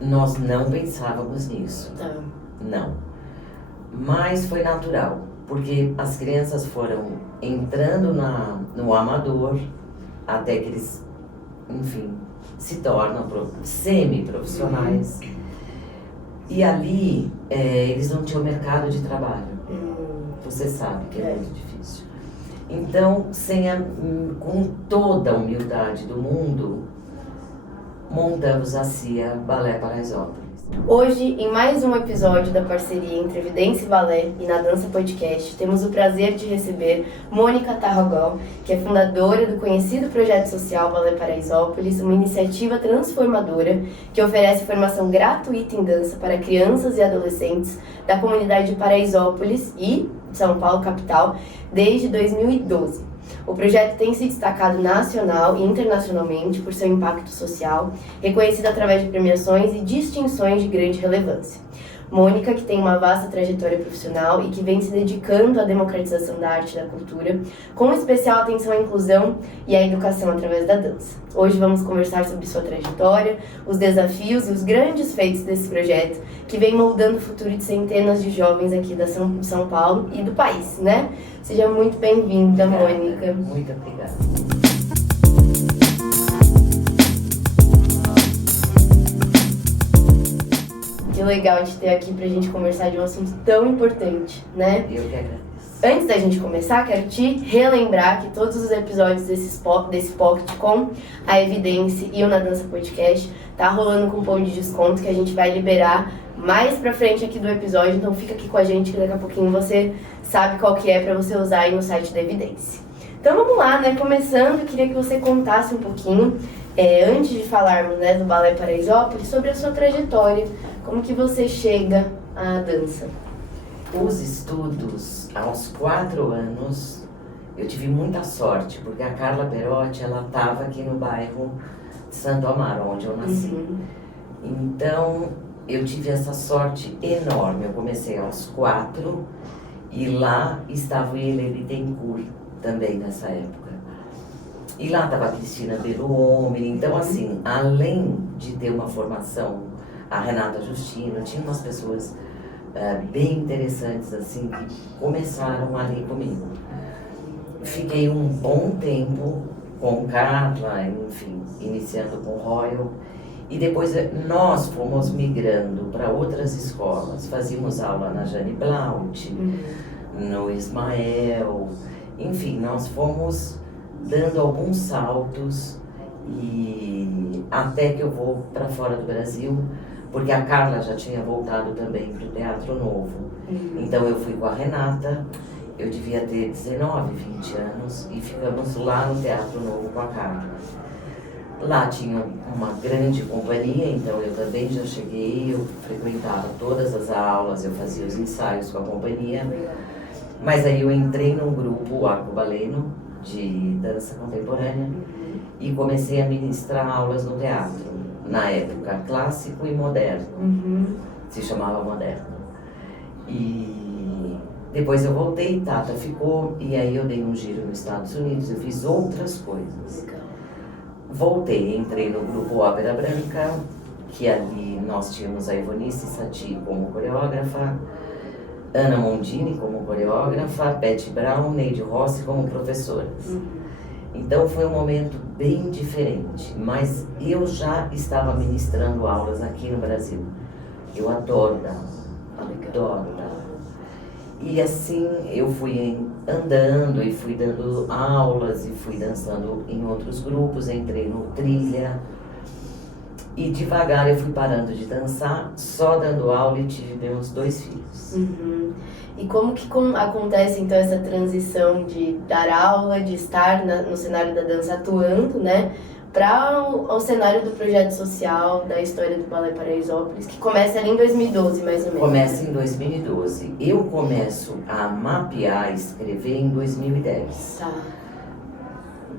Nós não pensávamos nisso, não. Mas foi natural, porque as crianças foram entrando no amador até que eles, enfim, se tornam semi-profissionais. E ali, eles não tinham mercado de trabalho. Você sabe que é muito difícil. Então, com toda a humildade do mundo, montamos a CIA Balé Paraisópolis. Hoje, em mais um episódio da parceria entre Evidência e Balé e Na Dança Podcast, temos o prazer de receber Mônica Tarragó, que é fundadora do conhecido projeto social Balé Paraisópolis, uma iniciativa transformadora que oferece formação gratuita em dança para crianças e adolescentes da comunidade de Paraisópolis e São Paulo, capital, desde 2012. O projeto tem se destacado nacional e internacionalmente por seu impacto social, reconhecido através de premiações e distinções de grande relevância. Mônica, que tem uma vasta trajetória profissional e que vem se dedicando à democratização da arte e da cultura, com especial atenção à inclusão e à educação através da dança. Hoje vamos conversar sobre sua trajetória, os desafios e os grandes feitos desse projeto, que vem moldando o futuro de centenas de jovens aqui de São Paulo e do país, né? Seja muito bem-vinda, Mônica. Muito obrigada. Que legal te ter aqui pra gente conversar de um assunto tão importante, né? Eu que agradeço. Antes da gente começar, quero te relembrar que todos os episódios desse pocket com a Evidência e o Na Dança Podcast tá rolando cupom de desconto que a gente vai liberar mais pra frente aqui do episódio, então fica aqui com a gente que daqui a pouquinho você sabe qual que é pra você usar aí no site da Evidência. Então vamos lá, né? Começando, eu queria que você contasse um pouquinho, antes de falarmos, né, do Balé Paraisópolis, sobre a sua trajetória, como que você chega à dança. Os estudos, aos 4 anos, eu tive muita sorte, porque a Carla Perotti, ela estava aqui no bairro de Santo Amaro, onde eu nasci. Então, eu tive essa sorte enorme. Eu comecei aos 4 e lá estava o Ele Bittencourt também nessa época. E lá estava a Cristina Belluomini. Então, assim, além de ter uma formação, a Renata Justino, tinha umas pessoas bem interessantes, assim, que começaram ali comigo. Fiquei um bom tempo com Carla, enfim, iniciando com Royal. E depois nós fomos migrando para outras escolas. Fazíamos aula na Jane Blaut, no Ismael. Enfim, nós fomos dando alguns saltos e até que eu vou para fora do Brasil, porque a Carla já tinha voltado também para o Teatro Novo. Então eu fui com a Renata, eu devia ter 19, 20 anos, e ficamos lá no Teatro Novo com a Carla. Lá tinha uma grande companhia, então eu também já cheguei, eu frequentava todas as aulas, eu fazia os ensaios com a companhia. Mas aí eu entrei num grupo, o Arcobaleno, de dança contemporânea, e comecei a ministrar aulas no teatro. Na época, clássico e moderno. Se chamava moderno. E depois eu voltei, Tata ficou, e aí eu dei um giro nos Estados Unidos, eu fiz outras coisas. Voltei, entrei no grupo Ópera Branca, que ali nós tínhamos a Ivonice Satie como coreógrafa, Ana Mondini como coreógrafa, Betty Brown, Neide Rossi como professoras. Então foi um momento bem diferente, mas eu já estava ministrando aulas aqui no Brasil. Eu adoro dar aula, adoro dar aula. E assim eu fui andando e fui dando aulas e fui dançando em outros grupos, entrei no Trilha. E devagar eu fui parando de dançar, só dando aula, e tive meus 2 filhos. E como que acontece então essa transição de dar aula, de estar no cenário da dança atuando, né, para o cenário do projeto social, da história do Balé Paraisópolis, que começa ali em 2012, mais ou menos? Começa em 2012. Eu começo a mapear, escrever em 2010. Tá.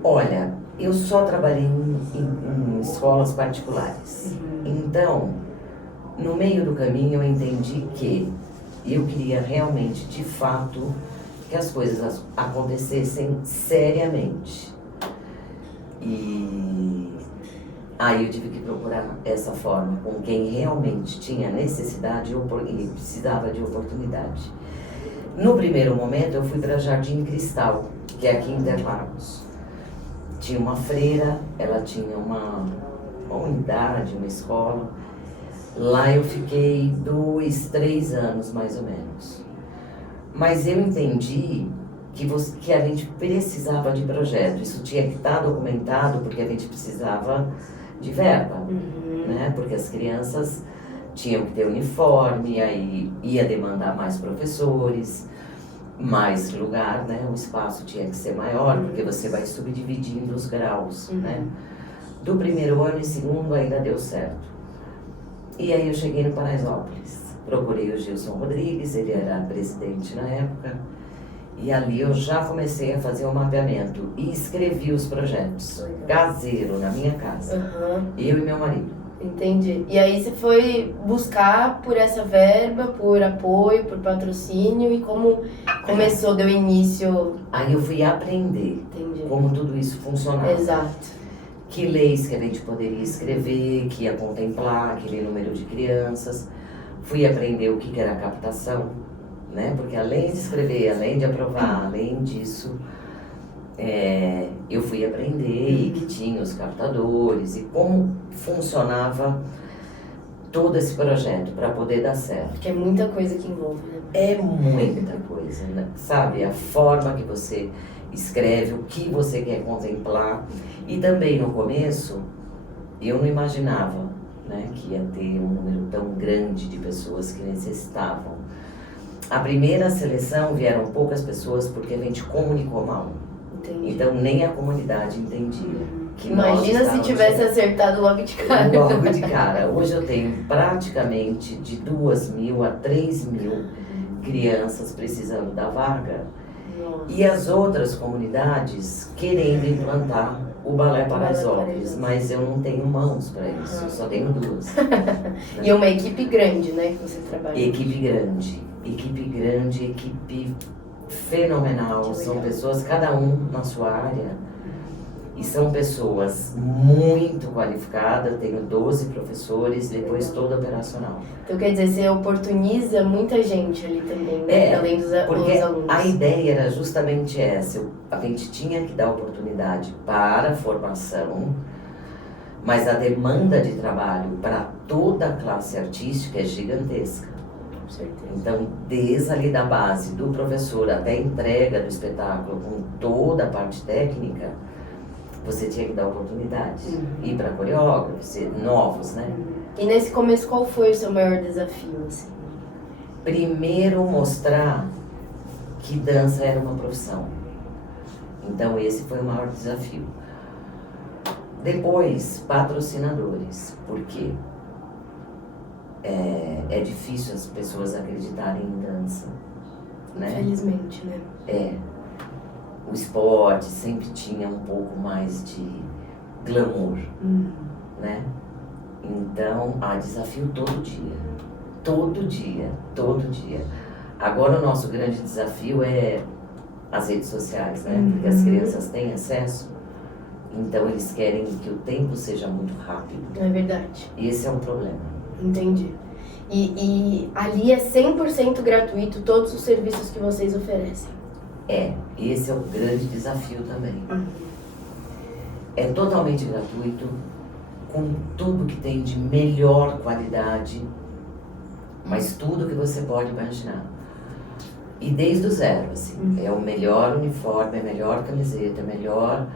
Olha, eu só trabalhei em escolas particulares. Então, no meio do caminho eu entendi que eu queria realmente, de fato, que as coisas acontecessem seriamente. E Aí eu tive que procurar essa forma com quem realmente tinha necessidade e precisava de oportunidade. No primeiro momento eu fui para Jardim Cristal, que é aqui em Interlagos. Tinha uma freira, ela tinha uma unidade, uma escola. Lá eu fiquei 2, 3 anos mais ou menos. Mas eu entendi que a gente precisava de projeto. Isso tinha que estar documentado porque a gente precisava de verba, né? Porque as crianças tinham que ter uniforme, aí ia demandar mais professores, mais lugar, né? O espaço tinha que ser maior, porque você vai subdividindo os graus, né? Do primeiro ano e segundo ainda deu certo. E aí eu cheguei no Paraisópolis. Procurei o Gilson Rodrigues, ele era presidente na época, e ali eu já comecei a fazer o mapeamento e escrevi os projetos, caseiro, na minha casa, eu e meu marido. Entendi. E aí você foi buscar por essa verba, por apoio, por patrocínio, e como começou, deu início? Aí eu fui aprender como tudo isso funcionava. Exato. Que leis que a gente poderia escrever, que ia contemplar aquele número de crianças. Fui aprender o que era captação, né? Porque além de escrever, além de aprovar, além disso, eu fui aprender que tinha os captadores e como funcionava todo esse projeto para poder dar certo. Porque é muita coisa que envolve, né? É muita coisa, né? Sabe? A forma que você escreve, o que você quer contemplar. E também no começo, eu não imaginava, né, que ia ter um número tão grande de pessoas que necessitavam. A primeira seleção vieram poucas pessoas porque a gente comunicou mal. Entendi. Então nem a comunidade entendia. Que imagina se tivesse acertado logo de cara. Logo de cara. Hoje eu tenho praticamente de 2.000 a 3.000 crianças precisando da vaga. Nossa. E as outras comunidades querendo implantar o Balé Paraisópolis, mas eu não tenho mãos para isso, eu só tenho 2. E uma equipe grande, né, que você trabalha? Equipe grande, equipe fenomenal, são pessoas, cada um na sua área, e são pessoas muito qualificadas, eu tenho 12 professores, depois toda operacional. Então quer dizer, você oportuniza muita gente ali também, né? Além dos porque alunos. A ideia era justamente essa, a gente tinha que dar oportunidade para a formação, mas a demanda de trabalho para toda a classe artística é gigantesca. Com certeza. Então, desde ali da base do professor até a entrega do espetáculo, com toda a parte técnica, você tinha que dar oportunidade. Ir para coreógrafos, novos, né? E nesse começo, qual foi o seu maior desafio, assim? Primeiro, mostrar que dança era uma profissão. Então, esse foi o maior desafio. Depois, patrocinadores, porque é difícil as pessoas acreditarem em dança, né? Infelizmente, né? O esporte sempre tinha um pouco mais de glamour, né? Então, há desafio todo dia. Agora o nosso grande desafio é as redes sociais, né? Porque as crianças têm acesso, então eles querem que o tempo seja muito rápido. É verdade. Esse é um problema. Entendi. E ali é 100% gratuito todos os serviços que vocês oferecem? Esse é o grande desafio também. É totalmente gratuito, com tudo que tem de melhor qualidade, mas tudo que você pode imaginar. E desde o zero, assim, é o melhor uniforme, a melhor camiseta, a melhor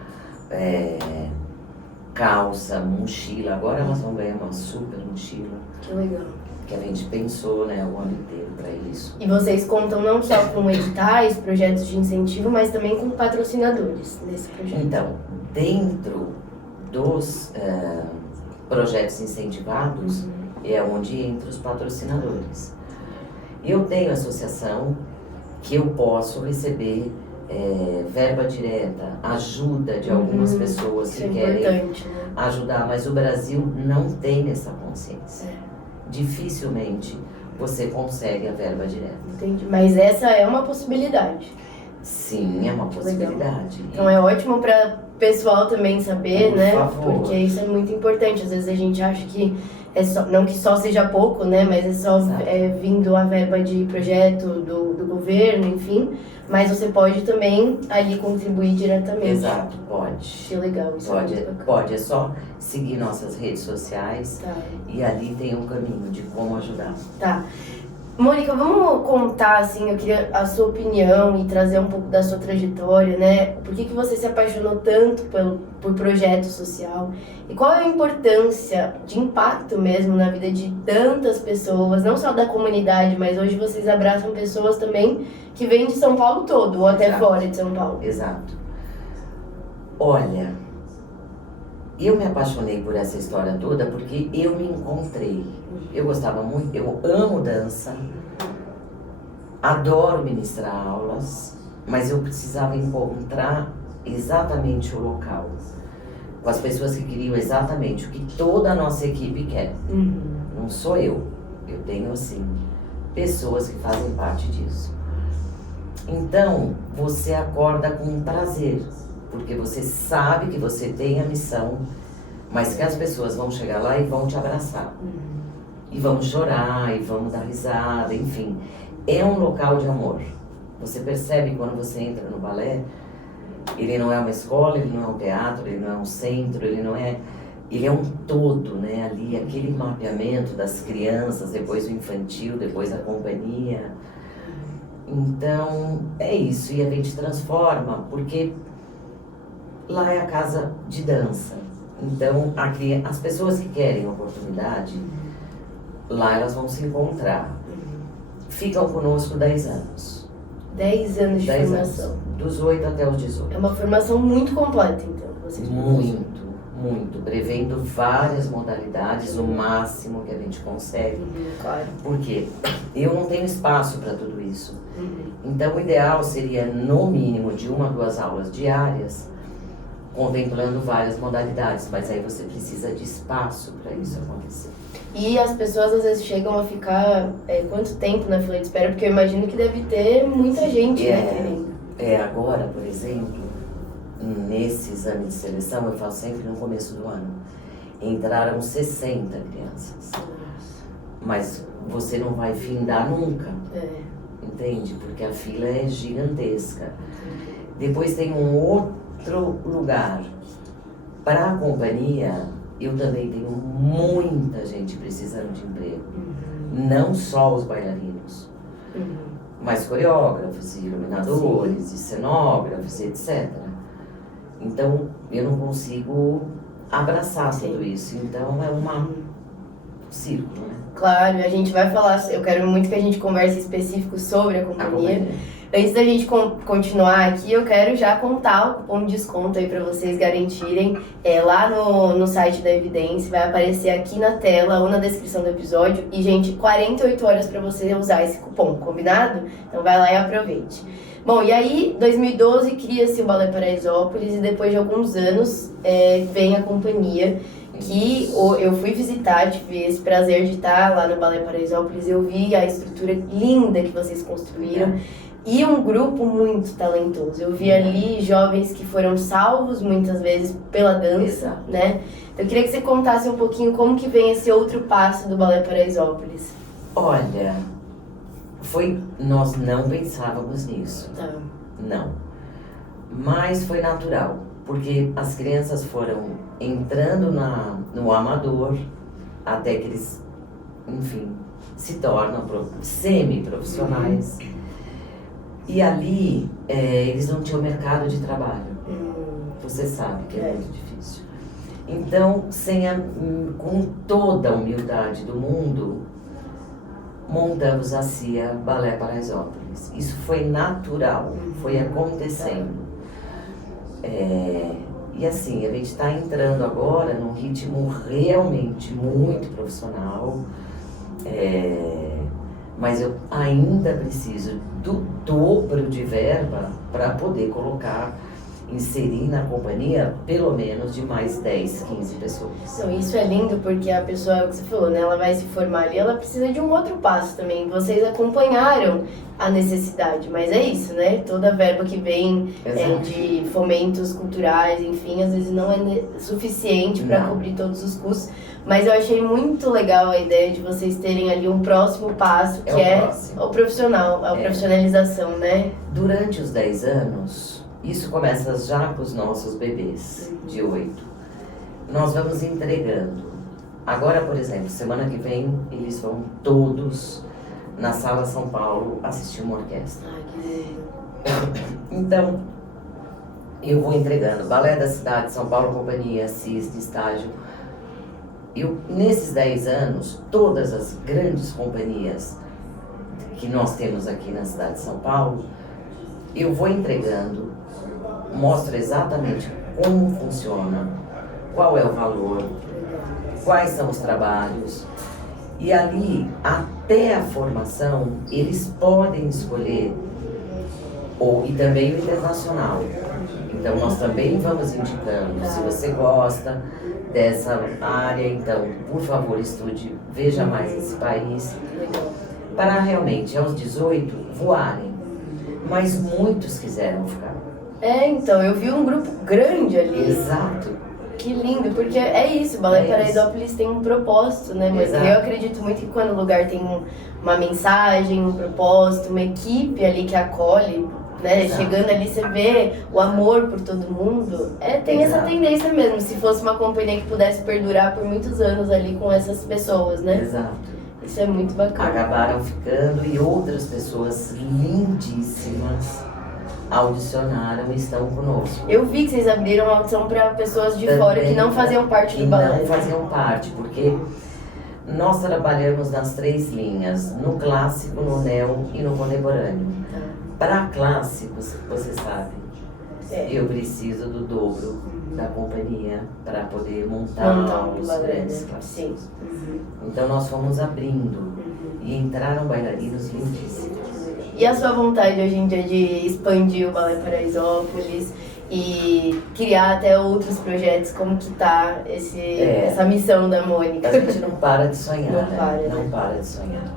calça, mochila. Agora elas vão ganhar uma super mochila. Que legal. Que a gente pensou, né, o ano inteiro para isso. E vocês contam não só com editais, projetos de incentivo, mas também com patrocinadores nesse projeto? Então, dentro dos projetos incentivados, é onde entram os patrocinadores. Eu tenho associação que eu posso receber verba direta, ajuda de algumas pessoas que querem ajudar, mas o Brasil não tem essa consciência. Dificilmente você consegue a verba direta. Entendi, mas essa é uma possibilidade. Sim, é uma possibilidade. Então é ótimo para pessoal também saber, Por né? favor. Porque isso é muito importante. Às vezes a gente acha que é só, não que só seja pouco, né? Mas é só vindo a verba de projeto do governo, enfim. Mas você pode também ali contribuir diretamente. Exato, pode. Que legal, isso Pode, é muito bacana. pode, é só seguir nossas redes sociais Tá. e ali tem um caminho de como ajudar. Tá. Mônica, vamos contar, assim, eu queria a sua opinião e trazer um pouco da sua trajetória, né? Por que você se apaixonou tanto por projeto social? E qual é a importância de impacto mesmo na vida de tantas pessoas, não só da comunidade, mas hoje vocês abraçam pessoas também que vêm de São Paulo todo, ou até Exato. fora de São Paulo. Exato. Olha, eu me apaixonei por essa história toda porque eu me encontrei. Eu gostava muito, eu amo dança, adoro ministrar aulas, mas eu precisava encontrar exatamente o local, com as pessoas que queriam exatamente o que toda a nossa equipe quer. Não sou eu tenho assim, pessoas que fazem parte disso. Então, você acorda com prazer, porque você sabe que você tem a missão, mas que as pessoas vão chegar lá e vão te abraçar. E vão chorar, e vão dar risada, enfim. É um local de amor. Você percebe quando você entra no balé, ele não é uma escola, ele não é um teatro, ele não é um centro, ele é um todo, né? Ali, aquele mapeamento das crianças, depois o infantil, depois a companhia. Então, é isso, e a gente transforma, porque lá é a casa de dança. Então, as pessoas que querem oportunidade, lá elas vão se encontrar. Ficam conosco 10 anos. 10 anos de 10 formação. anos, dos 8 até os 18. É uma formação muito completa, então. Vocês Muito. Prevendo várias modalidades, o máximo que a gente consegue. Claro. Porque eu não tenho espaço para tudo isso. Então, o ideal seria, no mínimo, de 1 a 2 aulas diárias, contemplando várias modalidades. Mas aí você precisa de espaço para isso acontecer. E as pessoas às vezes chegam a ficar quanto tempo na fila de espera? Porque eu imagino que deve ter muita gente, né, querendo. Agora, por exemplo, nesse exame de seleção, eu faço sempre no começo do ano, entraram 60 crianças. Mas você não vai findar nunca, entende? Porque a fila é gigantesca. Depois tem um outro lugar. Para a companhia, eu também tenho muita gente precisando de emprego. Não só os bailarinos, mas coreógrafos, iluminadores, e cenógrafos, etc. Então, eu não consigo abraçar tudo isso. Então, é um círculo, né? Claro, a gente vai falar, eu quero muito que a gente converse específico sobre a companhia. Antes da gente continuar aqui, eu quero já contar o cupom de desconto aí para vocês garantirem. Lá no site da Evidência, vai aparecer aqui na tela ou na descrição do episódio. E, gente, 48 horas para você usar esse cupom, combinado? Então vai lá e aproveite. Bom, e aí, 2012, cria-se o Balé Paraisópolis e depois de alguns anos vem a companhia, que eu fui visitar, tive esse prazer de estar lá no Balé Paraisópolis, eu vi a estrutura linda que vocês construíram e um grupo muito talentoso. Eu vi ali jovens que foram salvos muitas vezes pela dança, né? Então, eu queria que você contasse um pouquinho como que vem esse outro passo do Balé Paraisópolis. Olha, nós não pensávamos nisso. Não. Mas foi natural, porque as crianças foram entrando no amador até que eles, enfim, se tornam semi-profissionais. E ali, eles não tinham mercado de trabalho. Você sabe que é muito difícil. Então, com toda a humildade do mundo, montamos a CIA Balé Paraisópolis. Isso foi natural, foi acontecendo. E assim, a gente está entrando agora num ritmo realmente muito profissional, mas eu ainda preciso do dobro de verba para poder colocar inserir na companhia pelo menos de mais 10, 15 pessoas. Então, isso é lindo porque a pessoa, é o que você falou, né? Ela vai se formar ali, ela precisa de um outro passo também. Vocês acompanharam a necessidade, mas é isso, né? Toda verba que vem de fomentos culturais, enfim, às vezes não é suficiente para cobrir todos os custos. Mas eu achei muito legal a ideia de vocês terem ali um próximo passo, que é o profissional, a profissionalização, né? Durante os 10 anos, isso começa já com os nossos bebês, de 8. Nós vamos entregando. Agora, por exemplo, semana que vem, eles vão todos na Sala São Paulo assistir uma orquestra. Ai, que lindo. Então, eu vou entregando. Balé da Cidade, São Paulo Companhia, CIS de estágio. Nesses 10 anos, todas as grandes companhias que nós temos aqui na cidade de São Paulo, eu vou entregando, mostro exatamente como funciona, qual é o valor, quais são os trabalhos. E ali, até a formação, eles podem escolher, e também o internacional. Então, nós também vamos indicando, se você gosta dessa área, então, por favor, estude, veja mais esse país, para realmente, aos 18, voarem. Mas muitos quiseram ficar. Então, eu vi um grupo grande ali. Exato. Que lindo, porque é isso, o Balé Paraisópolis tem um propósito, né? Mas eu acredito muito que quando o lugar tem uma mensagem, um propósito, uma equipe ali que acolhe, né? Chegando ali você vê o amor por todo mundo, tem essa tendência mesmo, se fosse uma companhia que pudesse perdurar por muitos anos ali com essas pessoas, né? Exato. Isso é muito bacana. Acabaram ficando e outras pessoas lindíssimas audicionaram e estão conosco. Eu vi que vocês abriram audição para pessoas de fora que não faziam parte do balé. Não faziam parte, porque nós trabalhamos nas 3 linhas, no clássico, no neo e no contemporâneo. Para clássicos, você sabe, eu preciso do dobro da companhia para poder montar os grandes clássicos. Então nós fomos abrindo e entraram bailarinos lindíssimos. E a sua vontade hoje em dia de expandir o Balé Paraisópolis e criar até outros projetos, como que tá essa missão da Mônica? A gente não para de sonhar, Não para de sonhar.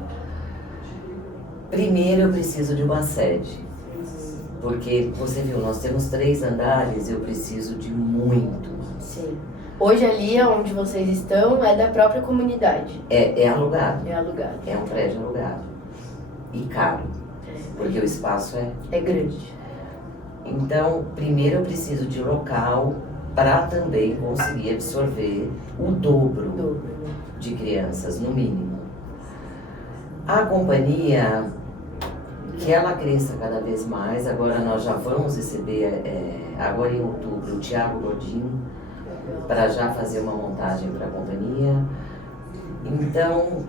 Primeiro eu preciso de uma sede, porque você viu, nós temos 3 andares e eu preciso de muito. Sim. Hoje ali onde vocês estão é da própria comunidade? É alugado. É alugado. É um prédio alugado. E caro, porque o espaço é grande. Então, primeiro eu preciso de local para também conseguir absorver o dobro de crianças, no mínimo. A companhia, que ela cresça cada vez mais, agora nós já vamos receber, agora em outubro, o Thiago Gordinho, para já fazer uma montagem para a companhia. Então,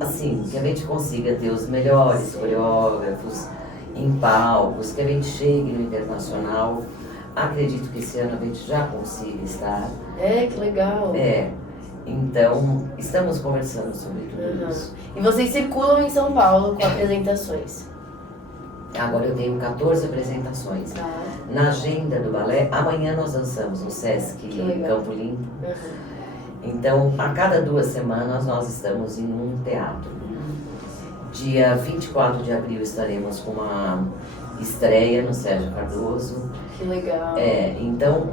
assim, que a gente consiga ter os melhores coreógrafos em palcos, que a gente chegue no internacional. Acredito que esse ano a gente já consiga estar. Que legal. Então, estamos conversando sobre tudo isso. E vocês circulam em São Paulo com apresentações? Agora eu tenho 14 apresentações. Na agenda do balé, amanhã nós dançamos no Sesc Campo Limpo. Então, a cada 2 semanas nós estamos em um teatro. Dia 24 de abril estaremos com uma estreia no Sérgio Cardoso. Que legal. Então,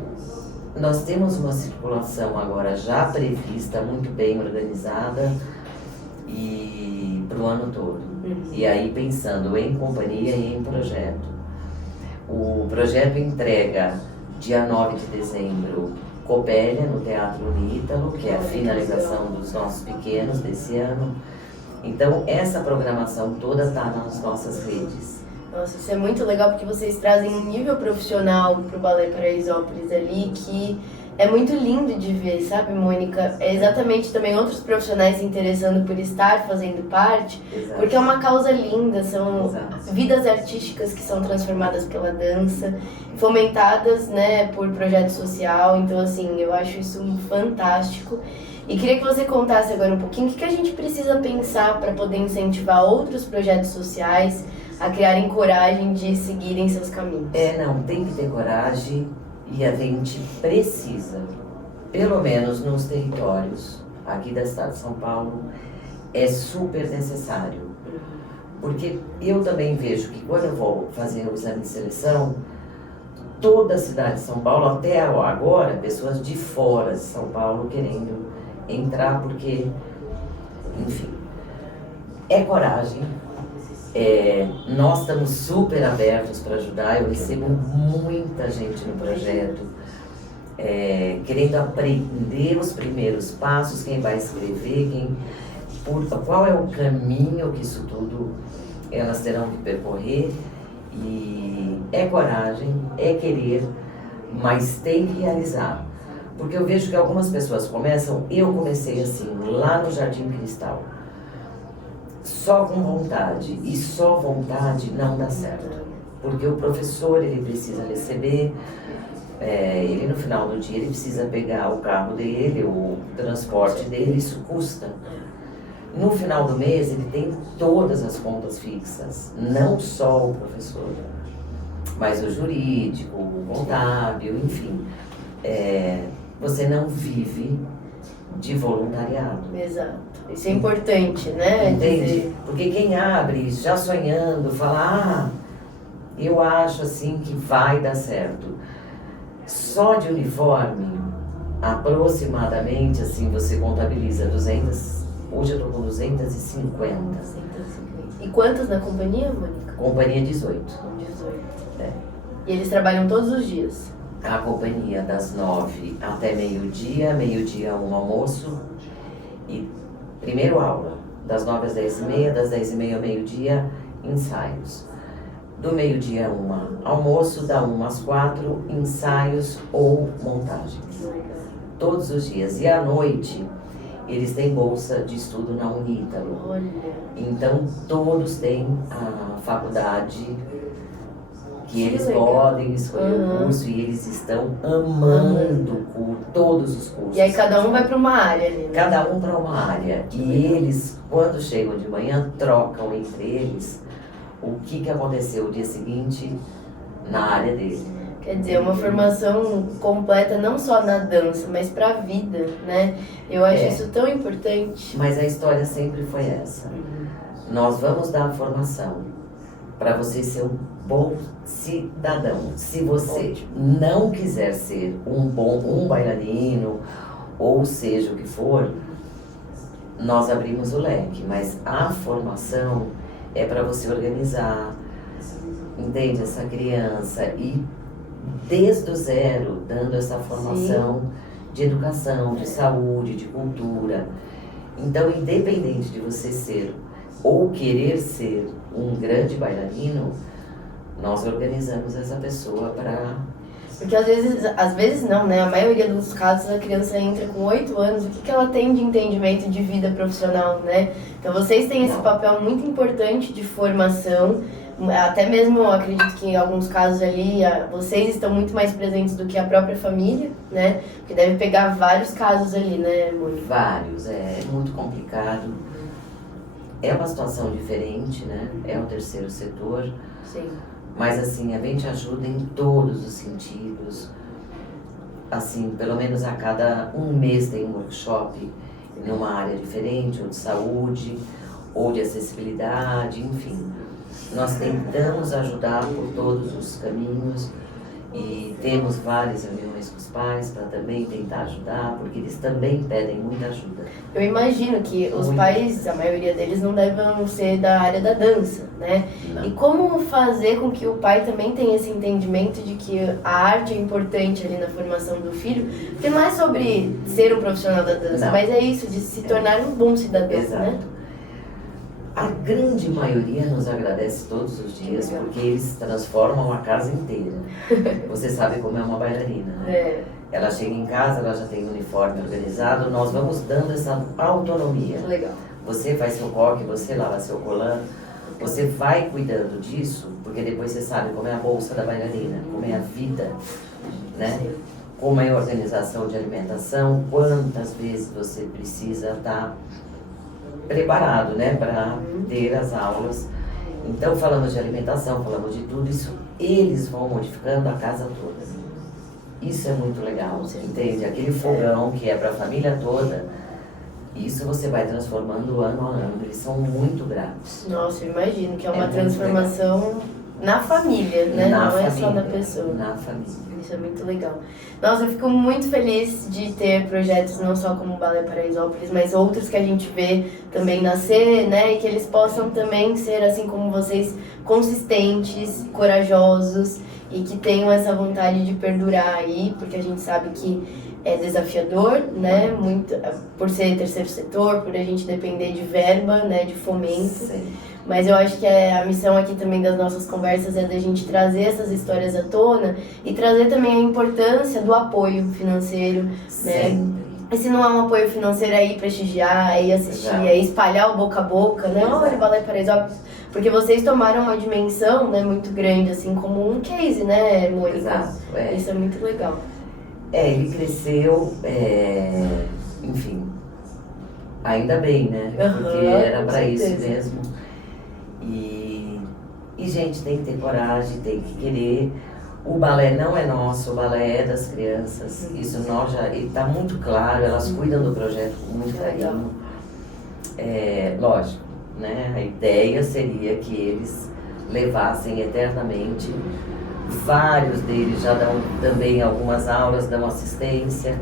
nós temos uma circulação agora já prevista, muito bem organizada, e para o ano todo. E aí pensando em companhia e em projeto. O projeto entrega dia 9 de dezembro Copélia, no Teatro Unítalo, que é a finalização dos nossos pequenos desse ano. Então, essa programação toda está nas nossas redes. Nossa, isso é muito legal porque vocês trazem um nível profissional para o Balé Paraisópolis ali que é muito lindo de ver, sabe, Mônica? É exatamente também outros profissionais se interessando por estar fazendo parte, porque é uma causa linda, são vidas artísticas que são transformadas pela dança, fomentadas, né, por projeto social. Então, assim, eu acho isso fantástico. E queria que você contasse agora um pouquinho o que a gente precisa pensar para poder incentivar outros projetos sociais a criarem coragem de seguirem seus caminhos. Não, tem que ter coragem E a gente precisa, pelo menos nos territórios aqui da cidade de São Paulo, é super necessário. Porque eu também vejo que quando eu vou fazer o exame de seleção, toda a cidade de São Paulo, até agora, pessoas de fora de São Paulo querendo entrar, porque, enfim, é coragem. Nós estamos super abertos para ajudar, eu recebo muita gente no projeto, querendo aprender os primeiros passos, quem vai escrever, qual é o caminho que isso tudo elas terão que percorrer. E é coragem, é querer, mas tem que realizar. Porque eu vejo que algumas pessoas começam, eu comecei assim, lá no Jardim Cristal, só com vontade, e só vontade não dá certo. Porque o professor, ele precisa receber, ele no final do dia, ele precisa pegar o carro dele, o transporte dele, isso custa. No final do mês, ele tem todas as contas fixas, não só o professor, mas o jurídico, o contábil, enfim. Você não vive de voluntariado. Exato. Isso é importante, né? Entende? Porque quem abre já sonhando, fala, eu acho assim que vai dar certo. Só de uniforme, aproximadamente, assim, você contabiliza 200, hoje eu estou com 250. E quantos na companhia, Mônica? Companhia 18. 18. E eles trabalham todos os dias? A companhia das 9 até meio-dia, meio-dia um almoço e primeiro aula, das 9 às 10h30, das 10h30 ao meio-dia, ensaios. Do meio-dia almoço, da 1 às 4, ensaios ou montagens. Todos os dias. E à noite, eles têm bolsa de estudo na Unítalo. Então, todos têm a faculdade que eles podem escolher o curso e eles estão amando todos os cursos. E aí cada um vai para uma área ali, né? Cada um para uma área. E eles, quando chegam de manhã, trocam entre eles o que aconteceu o dia seguinte na área dele. Quer dizer, uma formação completa não só na dança, mas para a vida, né? Eu acho isso tão importante. Mas a história sempre foi essa. Nós vamos dar a formação para você ser um bom cidadão. Se você não quiser ser um bailarino, ou seja o que for, nós abrimos o leque. Mas a formação é para você organizar, entende? Essa criança e desde o zero, dando essa formação de educação, de saúde, de cultura. Então, independente de você ser ou querer ser um grande bailarino, nós organizamos essa pessoa para... Porque às vezes não, né? A maioria dos casos a criança entra com 8 anos, o que ela tem de entendimento de vida profissional, né? Então vocês têm esse papel muito importante de formação, até mesmo eu acredito que em alguns casos ali vocês estão muito mais presentes do que a própria família, né? Porque deve pegar vários casos ali, né, Mônica? Vários, é muito complicado. É uma situação diferente, né? É o terceiro setor. Sim. Mas assim, a gente ajuda em todos os sentidos. Assim, pelo menos a cada um mês tem um workshop numa área diferente, ou de saúde, ou de acessibilidade, enfim. Nós tentamos ajudar por todos os caminhos e temos várias reuniões com os pais para também tentar ajudar, porque eles também pedem muita ajuda. Eu imagino que os pais, a maioria deles, não devem ser da área da dança, né? Não. E como fazer com que o pai também tenha esse entendimento de que a arte é importante ali na formação do filho? Porque não é sobre ser um profissional da dança, mas é isso, de se tornar um bom cidadão, né? A grande maioria nos agradece todos os dias, porque eles transformam a casa inteira. Você sabe como é uma bailarina, né? Ela chega em casa, ela já tem o uniforme organizado, nós vamos dando essa autonomia. Legal. Você faz seu coque, você lava seu colã, você vai cuidando disso, porque depois você sabe como é a bolsa da bailarina, como é a vida, né? Como é a organização de alimentação, quantas vezes você precisa estar preparado, né, para ter as aulas. Então falamos de alimentação, falamos de tudo isso, eles vão modificando a casa toda. Isso é muito legal, entende? Aquele fogão que é para a família toda, isso você vai transformando ano a ano. Eles são muito gratos. Nossa, eu imagino que é uma transformação na família, né? Na Não família, é só na pessoa. Na família. Isso é muito legal. Nossa, eu fico muito feliz de ter projetos não só como o Balé Paraisópolis, mas outros que a gente vê também nascer, né? E que eles possam também ser, assim como vocês, consistentes, corajosos e que tenham essa vontade de perdurar aí, porque a gente sabe que é desafiador, né? Muito, por ser terceiro setor, por a gente depender de verba, né? De fomento. Sim. Mas eu acho que a missão aqui também das nossas conversas é da gente trazer essas histórias à tona e trazer também a importância do apoio financeiro, né? E se não é um apoio financeiro, é ir prestigiar, é ir assistir, Exato. é espalhar o boca a boca, né? Olha, o Balé Paraisópolis. Porque vocês tomaram uma dimensão, né, muito grande, assim, como um case, né, Mônica? Exato. Isso é muito legal. Ele cresceu, enfim, ainda bem, né? Porque era para isso mesmo. E, gente, tem que ter coragem, tem que querer. O balé não é nosso, o balé é das crianças. Isso nós já está muito claro, elas cuidam do projeto com muito carinho. Lógico, né? A ideia seria que eles levassem eternamente. Vários deles já dão também algumas aulas, dão assistência,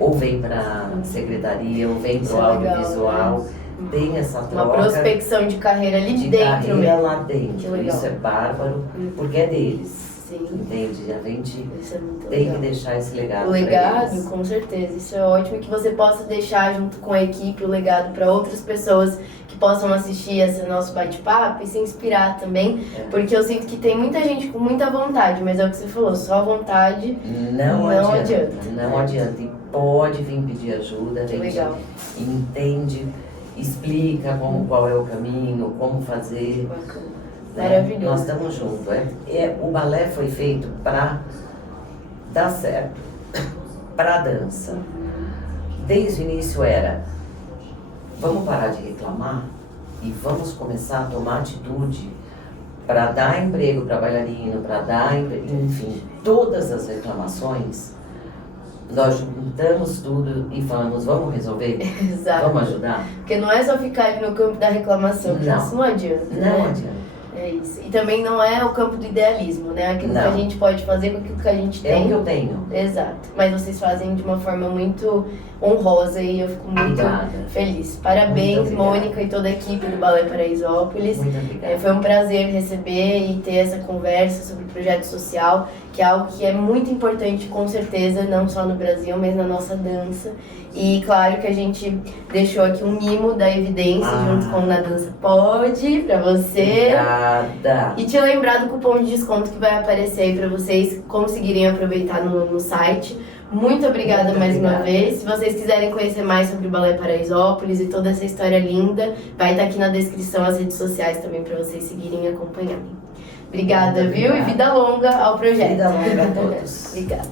ou vem para a secretaria, ou vem para o audiovisual. Tem essa troca. Uma prospecção de carreira ali de dentro mesmo. Lá dentro. Isso é bárbaro, porque é deles. Sim. Entende? A gente é tem que deixar esse legado. O legado, com certeza. Isso é ótimo e que você possa deixar junto com a equipe o legado para outras pessoas que possam assistir esse nosso bate-papo e se inspirar também. Porque eu sinto que tem muita gente com muita vontade, mas é o que você falou, só vontade não adianta. Não adianta. E pode vir pedir ajuda, a gente entende, explica qual é o caminho, como fazer. Bacana. Maravilhoso. Nós estamos juntos. O balé foi feito para dar certo, para dança. Desde o início era, vamos parar de reclamar e vamos começar a tomar atitude para dar emprego para bailarino, para dar, enfim, todas as reclamações. Nós juntamos tudo e falamos, vamos resolver? Exato. Vamos ajudar? Porque não é só ficar ali no campo da reclamação, porque isso não adianta. Não adianta. É isso. E também não é o campo do idealismo, né? Aquilo que a gente pode fazer com aquilo que a gente tem. É o que eu tenho. Exato. Mas vocês fazem de uma forma muito honrosa e eu fico muito feliz. Parabéns, Mônica e toda a equipe do Balé Paraisópolis. Muito obrigada. Foi um prazer receber e ter essa conversa sobre o projeto social, que é algo que é muito importante, com certeza, não só no Brasil, mas na nossa dança. E claro que a gente deixou aqui um mimo da Evidência junto com o Na Dança Pode, pra você. Obrigada. E te lembrar do cupom de desconto que vai aparecer aí pra vocês conseguirem aproveitar no site. Muito obrigada mais uma vez. Se vocês quiserem conhecer mais sobre o Balé Paraisópolis e toda essa história linda, vai estar aqui na descrição as redes sociais também pra vocês seguirem e acompanharem. Obrigada, viu? E vida longa ao projeto. Vida longa a todos. Obrigada.